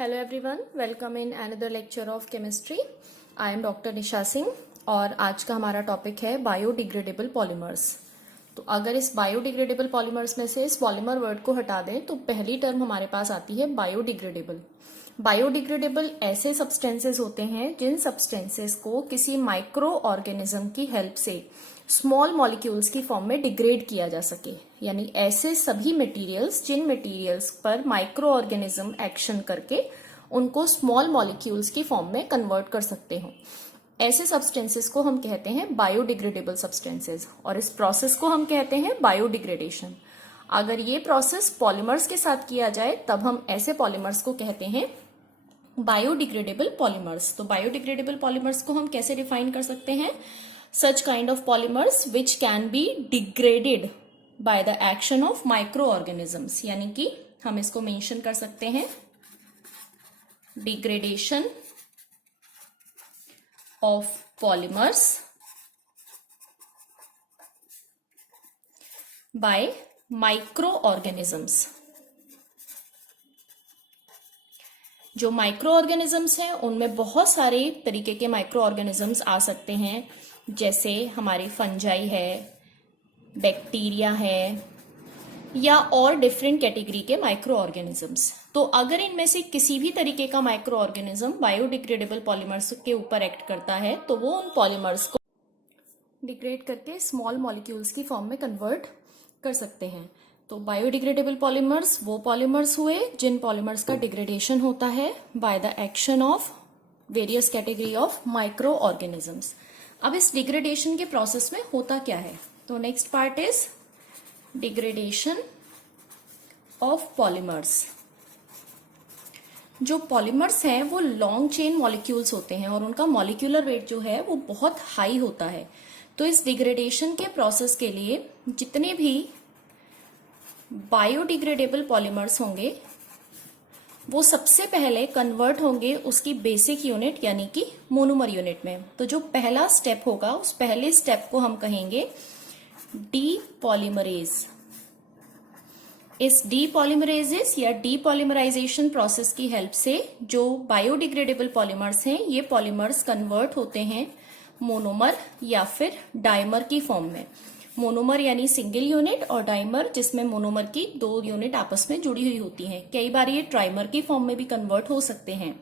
Hello everyone, welcome in another lecture of chemistry. I am doctor Nisha Singh और आज का हमारा टॉपिक है बायोडिग्रेडेबल पॉलीमर्स। तो अगर इस बायोडिग्रेडेबल पॉलीमर्स में से इस पॉलीमर वर्ड को हटा दें तो पहली टर्म हमारे पास आती है बायोडिग्रेडेबल। बायोडिग्रेडेबल ऐसे सब्सटेंसेस होते हैं जिन सब्सटेंसेस को किसी माइक्रो ऑर्गेनिज्म की हेल्प से स्मॉल मॉलिक्यूल्स की फॉर्म में डिग्रेड किया जा सके, यानी ऐसे सभी मटेरियल्स जिन मटेरियल्स पर माइक्रो ऑर्गेनिज्म एक्शन करके उनको स्मॉल मॉलिक्यूल्स की फॉर्म में कन्वर्ट कर सकते हो, ऐसे सब्सटेंसेस को हम कहते हैं बायोडिग्रेडेबल सब्सटेंसेस और इस प्रोसेस को हम कहते हैं बायोडिग्रेडेशन। अगर ये प्रोसेस पॉलीमर्स के साथ किया जाए तब हम ऐसे पॉलीमर्स को कहते हैं बायोडिग्रेडेबल पॉलीमर्स। तो बायोडिग्रेडेबल पॉलीमर्स को हम कैसे डिफाइन कर सकते हैं? Such kind of polymers which can be degraded by the action of microorganisms, यानी कि हम इसको मेंशन कर सकते हैं degradation of polymers by microorganisms। जो माइक्रो ऑर्गेनिजम्स हैं उनमें बहुत सारे तरीके के माइक्रो ऑर्गेनिजम्स आ सकते हैं, जैसे हमारे फंजाई है, बैक्टीरिया है या और डिफरेंट कैटेगरी के माइक्रो ऑर्गेनिजम्स। तो अगर इनमें से किसी भी तरीके का माइक्रो ऑर्गेनिज्म बायोडिग्रेडेबल पॉलीमर्स के ऊपर एक्ट करता है तो वो उन पॉलीमर्स को डिग्रेड करके स्मॉल मॉलिक्यूल्स की फॉर्म में कन्वर्ट कर सकते हैं। तो बायोडिग्रेडेबल पॉलीमर्स वो पॉलीमर्स हुए जिन पॉलीमर्स का डिग्रेडेशन होता है by the action of various category of micro organisms. अब इस डिग्रेडेशन के प्रोसेस में होता क्या है? तो next part is degradation of polymers. जो पॉलीमर्स हैं वो लॉन्ग चेन मॉलिक्यूल्स होते हैं और उनका मॉलिक्यूलर वेट जो है वो बहुत हाई होता है। तो इस डिग्रेडेशन के प्रोसेस के लिए जितने भी बायोडिग्रेडेबल पॉलीमर्स होंगे वो सबसे पहले कन्वर्ट होंगे उसकी बेसिक यूनिट यानी कि मोनोमर यूनिट में। तो जो पहला स्टेप होगा उस पहले स्टेप को हम कहेंगे डीपॉलीमरेज। इस डीपॉलीमरेजेस या डीपॉलीमराइजेशन प्रोसेस की हेल्प से जो बायोडिग्रेडेबल पॉलीमर्स हैं ये पॉलीमर्स कन्वर्ट होते हैं मोनोमर या फिर डाइमर की फॉर्म में। मोनोमर यानी सिंगल यूनिट और डाइमर जिसमें मोनोमर की दो यूनिट आपस में जुड़ी हुई होती हैं। कई बार ये ट्राइमर की फॉर्म में भी कन्वर्ट हो सकते हैं।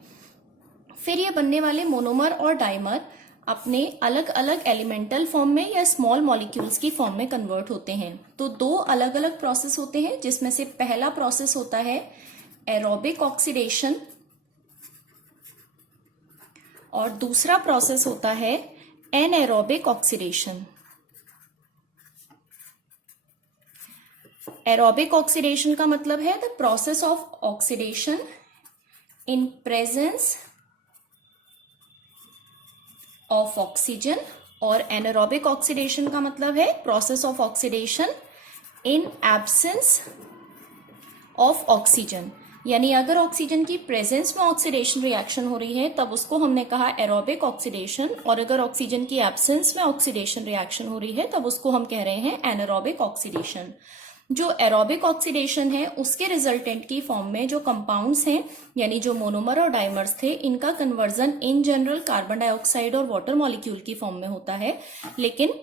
फिर ये बनने वाले मोनोमर और डाइमर अपने अलग अलग एलिमेंटल फॉर्म में या स्मॉल मॉलिक्यूल्स की फॉर्म में कन्वर्ट होते हैं। तो दो अलग अलग प्रोसेस होते हैं जिसमें से पहला प्रोसेस होता है एरोबिक ऑक्सीडेशन और दूसरा प्रोसेस होता है एनएरोबिक ऑक्सीडेशन। एरोबिक ऑक्सीडेशन का मतलब है the process of oxidation in presence of oxygen और एनारोबिक ऑक्सीडेशन का मतलब है process of oxidation in absence of oxygen. यानी अगर ऑक्सीजन की प्रेजेंस में ऑक्सीडेशन रिएक्शन हो रही है तब उसको हमने कहा एरोबिक ऑक्सीडेशन, और अगर ऑक्सीजन की एब्सेंस में ऑक्सीडेशन रिएक्शन हो रही है तब उसको हम कह रहे हैं एनारोबिक ऑक्सीडेशन। जो एरोबिक ऑक्सीडेशन है उसके रिजल्टेंट की फॉर्म में जो कंपाउंड्स हैं यानी जो मोनोमर और डाइमर्स थे इनका conversion in general carbon dioxide और वाटर मॉलिक्यूल की फॉर्म में होता है। लेकिन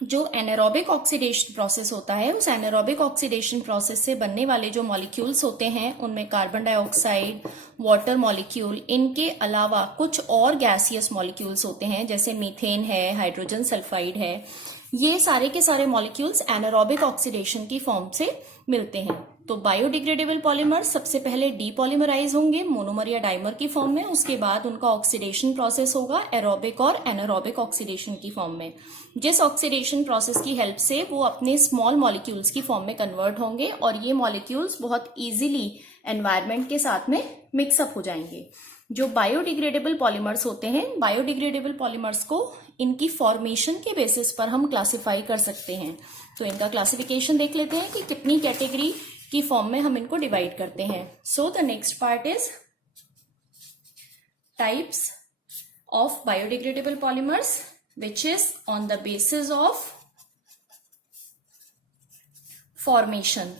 जो एनारोबिक ऑक्सीडेशन प्रोसेस होता है उस एनारोबिक ऑक्सीडेशन प्रोसेस से बनने वाले जो मॉलिक्यूल्स होते हैं उनमें कार्बन डाइऑक्साइड, वाटर मॉलिक्यूल, इनके अलावा कुछ और गैसियस मॉलिक्यूल्स होते हैं जैसे मीथेन है, हाइड्रोजन सल्फाइड है। ये सारे के सारे मॉलिक्यूल्स एनारोबिक ऑक्सीडेशन की फॉर्म से मिलते हैं। तो बायोडिग्रेडेबल पॉलीमर सबसे पहले डीपॉलीमराइज होंगे मोनोमर या डाइमर की फॉर्म में, उसके बाद उनका ऑक्सीडेशन प्रोसेस होगा एरोबिक और एनारोबिक ऑक्सीडेशन की फॉर्म में, जिस ऑक्सीडेशन प्रोसेस की हेल्प से वो अपने स्मॉल मॉलिक्यूल्स की फॉर्म में कन्वर्ट होंगे और ये मॉलिक्यूल्स बहुत इजीली एनवायरमेंट के साथ में मिक्सअप हो जाएंगे। जो बायोडिग्रेडेबल पॉलीमर्स होते हैं, बायोडिग्रेडेबल पॉलीमर्स को इनकी फॉर्मेशन के बेसिस पर हम क्लासिफाई कर सकते हैं। तो इनका क्लासिफिकेशन देख लेते हैं कि कितनी कैटेगरी की फॉर्म में हम इनको डिवाइड करते हैं। So the next part is types of biodegradable polymers which is on the basis of formation.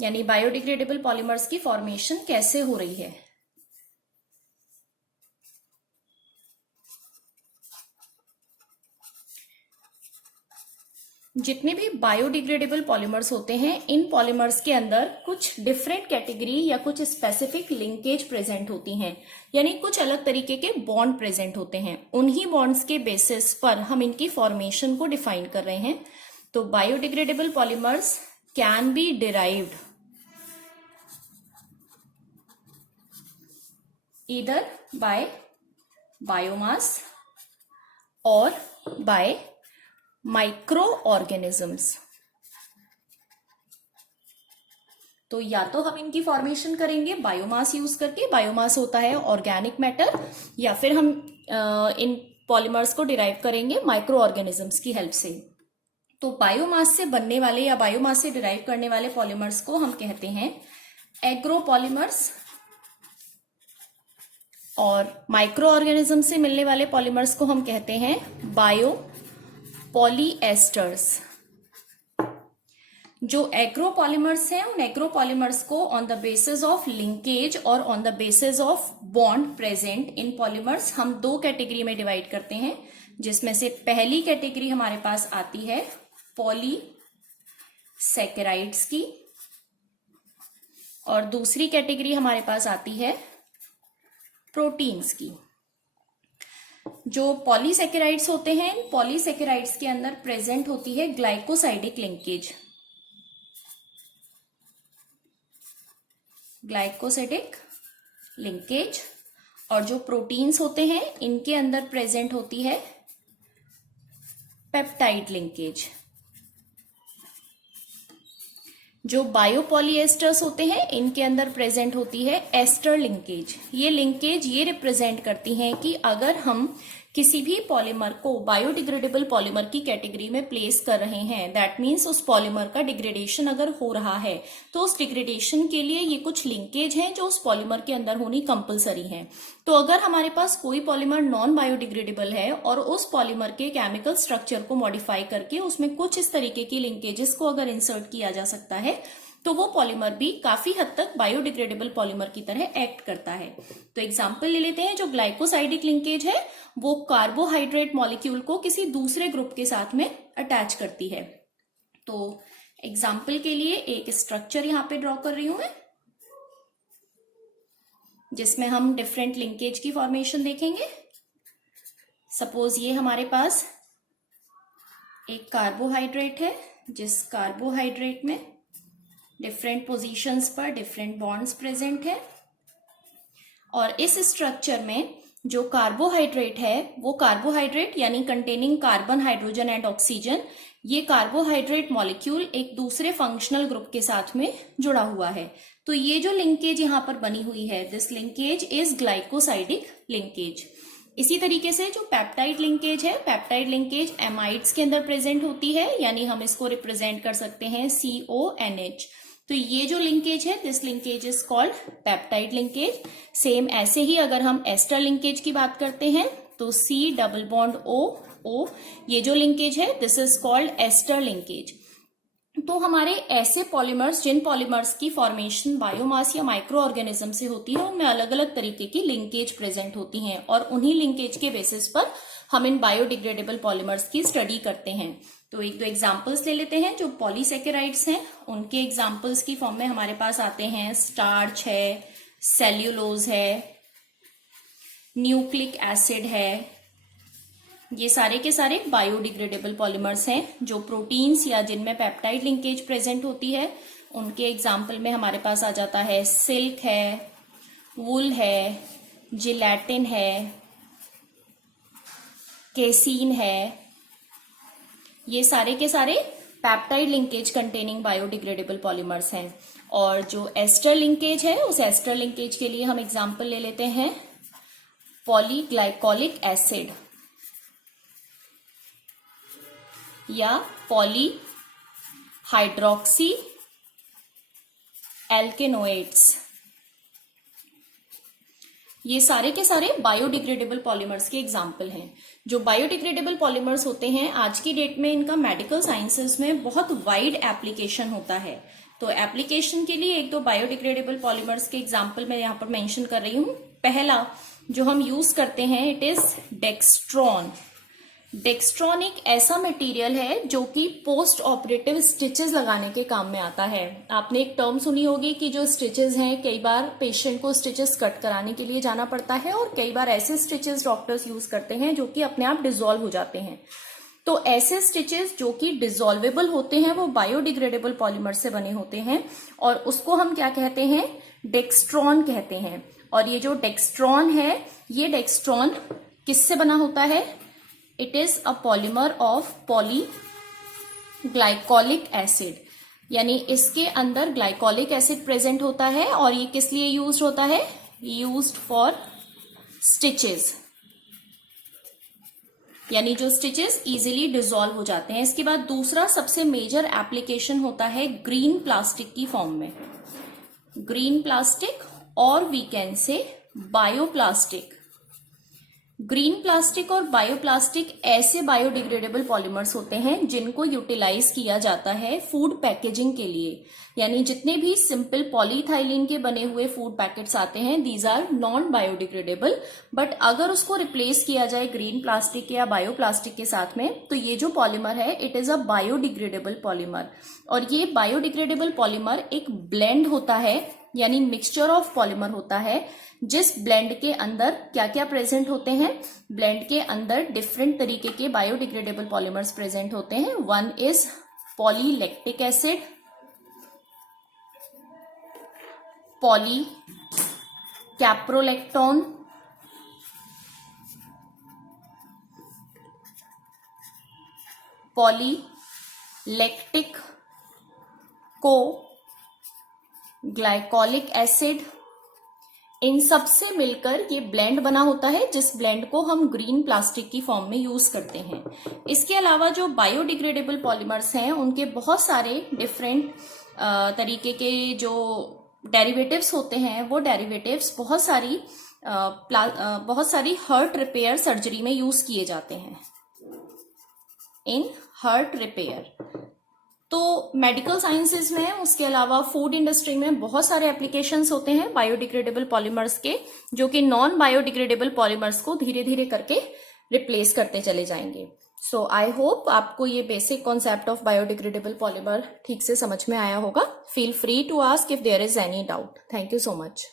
यानी बायोडिग्रेडेबल पॉलीमर्स की फॉर्मेशन कैसे हो रही है। जितने भी बायोडिग्रेडेबल पॉलीमर्स होते हैं, इन पॉलीमर्स के अंदर कुछ डिफरेंट कैटेगरी या कुछ स्पेसिफिक लिंकेज प्रेजेंट होती हैं, यानी कुछ अलग तरीके के बॉन्ड प्रेजेंट होते हैं। उन्हीं बॉन्ड्स के बेसिस पर हम इनकी फॉर्मेशन को डिफाइन कर रहे हैं। तो biodegradable polymers can be derived either by biomass or by microorganisms। तो या तो हम इनकी फॉर्मेशन करेंगे बायोमास यूज करके, बायोमास होता है ऑर्गेनिक मैटर, या फिर हम इन पॉलीमर्स को डिराइव करेंगे माइक्रो ऑर्गेनिजम्स की हेल्प से। तो बायोमास से बनने वाले या बायोमास से डिराइव करने वाले पॉलीमर्स को हम कहते हैं एग्रोपॉलीमर्स, और माइक्रो ऑर्गेनिज्म से मिलने वाले पॉलीमर्स को हम कहते हैं बायो पॉलीएस्टर्स। जो एग्रोपॉलीमर्स हैं, उन एग्रोपॉलीमर्स को on the basis of linkage और on the basis of bond present in polymers हम दो कैटेगरी में डिवाइड करते हैं, जिसमें से पहली कैटेगरी हमारे पास आती है पॉलीसैकेराइड्स की, और दूसरी कैटेगरी हमारे पास आती है प्रोटीन्स की। जो पॉलीसैकेराइड्स होते हैं, पॉलीसैकेराइड्स के अंदर प्रेजेंट होती है ग्लाइकोसाइडिक लिंकेज, ग्लाइकोसाइडिक लिंकेज। और जो प्रोटीन्स होते हैं, इनके अंदर प्रेजेंट होती है पेप्टाइड लिंकेज। जो बायोपॉलीएस्टर्स होते हैं, इनके अंदर प्रेजेंट होती है एस्टर लिंकेज। ये लिंकेज ये रिप्रेजेंट करती हैं कि अगर हम किसी भी पॉलीमर को बायोडिग्रेडेबल पॉलीमर की कैटेगरी में प्लेस कर रहे हैं, दैट मीन्स उस पॉलीमर का डिग्रेडेशन अगर हो रहा है, तो उस डिग्रेडेशन के लिए ये कुछ लिंकेज हैं जो उस पॉलीमर के अंदर होनी कंपलसरी है। तो अगर हमारे पास कोई पॉलीमर नॉन बायोडिग्रेडेबल है और उस पॉलीमर के केमिकल स्ट्रक्चर को मॉडिफाई करके उसमें कुछ इस तरीके की लिंकेजेस को अगर इंसर्ट किया जा सकता है, तो वो पॉलीमर भी काफी हद तक बायोडिग्रेडेबल पॉलीमर की तरह एक्ट करता है। तो एग्जांपल ले लेते हैं, जो ग्लाइकोसाइडिक लिंकेज है वो कार्बोहाइड्रेट मॉलिक्यूल को किसी दूसरे ग्रुप के साथ में अटैच करती है। तो एग्जांपल के लिए एक स्ट्रक्चर यहां पे ड्रॉ कर रही हूं मैं, जिसमें हम डिफरेंट लिंकेज की फॉर्मेशन देखेंगे। सपोज ये हमारे पास एक कार्बोहाइड्रेट है, जिस कार्बोहाइड्रेट में डिफरेंट पोजीशंस पर डिफरेंट बॉन्ड्स प्रेजेंट है, और इस स्ट्रक्चर में जो कार्बोहाइड्रेट है वो कार्बोहाइड्रेट यानी containing carbon, hydrogen and oxygen, ये कार्बोहाइड्रेट मॉलिक्यूल एक दूसरे फंक्शनल ग्रुप के साथ में जुड़ा हुआ है। तो ये जो लिंकेज यहां पर बनी हुई है, this linkage is glycosidic linkage. इसी तरीके से जो पेप्टाइड लिंकेज है, पेप्टाइड लिंकेज एमाइड्स के अंदर प्रेजेंट होती है, यानी हम इसको रिप्रेजेंट कर सकते हैं CONH। तो ये जो लिंकेज है, this linkage is called peptide linkage. Same ऐसे ही अगर हम एस्टर लिंकेज की बात करते हैं, तो C डबल बॉन्ड O, ये जो लिंकेज है this is called ester linkage. तो हमारे ऐसे पॉलीमर्स, जिन पॉलीमर्स की फॉर्मेशन बायोमास या माइक्रो ऑर्गेनिज्म से होती है, उनमें अलग अलग तरीके की लिंकेज प्रेजेंट होती हैं, और उन्हीं लिंकेज के बेसिस पर हम इन बायोडिग्रेडेबल पॉलीमर्स की स्टडी करते हैं। तो एक दो एग्जांपल्स ले लेते हैं। जो पॉलीसैकेराइड्स हैं, उनके एग्जांपल्स की फॉर्म में हमारे पास आते हैं स्टार्च है, सेल्यूलोज है, न्यूक्लिक एसिड है। ये सारे के सारे बायोडिग्रेडेबल पॉलीमर्स हैं। जो प्रोटीन्स या जिनमें पेप्टाइड लिंकेज प्रेजेंट होती है, उनके एग्जाम्पल में हमारे पास आ जाता है सिल्क है, वुल है, जिलेटिन है, केसीन है। ये सारे के सारे peptide linkage containing biodegradable polymers हैं। और जो एस्टर लिंकेज है, उस एस्टर लिंकेज के लिए हम एग्जाम्पल ले लेते हैं पॉलीग्लाइकोलिक एसिड या पॉली हाइड्रोक्सी एल्केनोएट्स। ये सारे के सारे बायोडिग्रेडेबल पॉलीमर्स के एग्जाम्पल हैं। जो बायोडिग्रेडेबल पॉलीमर्स होते हैं आज की डेट में इनका मेडिकल साइंसेज में बहुत वाइड एप्लीकेशन होता है। तो एप्लीकेशन के लिए एक दो बायोडिग्रेडेबल पॉलीमर्स के एग्जाम्पल मैं यहाँ पर मेंशन कर रही हूँ। पहला जो हम यूज करते हैं इट इज डेक्सट्रॉन। डेक्सट्रॉन एक ऐसा मटेरियल है जो कि पोस्ट ऑपरेटिव स्टिचेस लगाने के काम में आता है। आपने एक टर्म सुनी होगी कि जो स्टिचेस हैं, कई बार पेशेंट को स्टिचेस कट कराने के लिए जाना पड़ता है और कई बार ऐसे स्टिचेस डॉक्टर्स यूज करते हैं जो कि अपने आप डिसॉल्व हो जाते हैं। तो ऐसे स्टिचेस जो कि डिसॉल्वेबल होते हैं वो बायोडिग्रेडेबल पॉलीमर से बने होते हैं और उसको हम क्या कहते हैं, डेक्सट्रॉन कहते हैं। और ये जो डेक्सट्रॉन है, ये डेक्सट्रॉन किससे बना होता है, it is a polymer of polyglycolic acid, यानी इसके अंदर ग्लाइकोलिक एसिड प्रेजेंट होता है और ये किस लिए यूज्ड होता है, यूज्ड फॉर स्टिचेस, यानी जो स्टिचेस इजीली डिसॉल्व हो जाते हैं। इसके बाद दूसरा सबसे मेजर एप्लीकेशन होता है ग्रीन प्लास्टिक की फॉर्म में, ग्रीन प्लास्टिक और we can say bioplastic. Green plastic और बायोप्लास्टिक ऐसे बायोडिग्रेडेबल पॉलीमर्स होते हैं जिनको यूटिलाइज किया जाता है फूड पैकेजिंग के लिए, यानी जितने भी सिंपल पॉलीथाइलिन के बने हुए फूड पैकेट्स आते हैं these are non biodegradable, but अगर उसको रिप्लेस किया जाए ग्रीन प्लास्टिक या बायोप्लास्टिक के साथ में तो ये जो पॉलीमर है it is a biodegradable polymer. और ये बायोडिग्रेडेबल पॉलीमर एक ब्लेंड होता है, यानी मिक्सचर ऑफ पॉलीमर होता है, जिस ब्लेंड के अंदर क्या क्या प्रेजेंट होते हैं, ब्लेंड के अंदर डिफरेंट तरीके के बायोडिग्रेडेबल पॉलीमर्स प्रेजेंट होते हैं। One is polylactic acid, polycaprolactone, polylactic co glycolic acid, इन सब से मिलकर ये ब्लेंड बना होता है जिस ब्लेंड को हम ग्रीन प्लास्टिक की फॉर्म में यूज करते हैं। इसके अलावा जो बायोडिग्रेडेबल पॉलीमर्स हैं उनके बहुत सारे डिफरेंट तरीके के जो डेरिवेटिव्स होते हैं, वो डेरिवेटिव्स बहुत सारी हार्ट रिपेयर सर्जरी में यूज किए जाते हैं, इन हार्ट रिपेयर। तो मेडिकल साइंसेज में, उसके अलावा फूड इंडस्ट्री में बहुत सारे एप्लीकेशंस होते हैं बायोडिग्रेडेबल पॉलीमर्स के, जो कि नॉन बायोडिग्रेडेबल पॉलीमर्स को धीरे धीरे करके रिप्लेस करते चले जाएंगे। सो आई होप आपको ये basic concept of biodegradable polymer ठीक से समझ में आया होगा। Feel free to ask if there is any doubt. Thank you so much.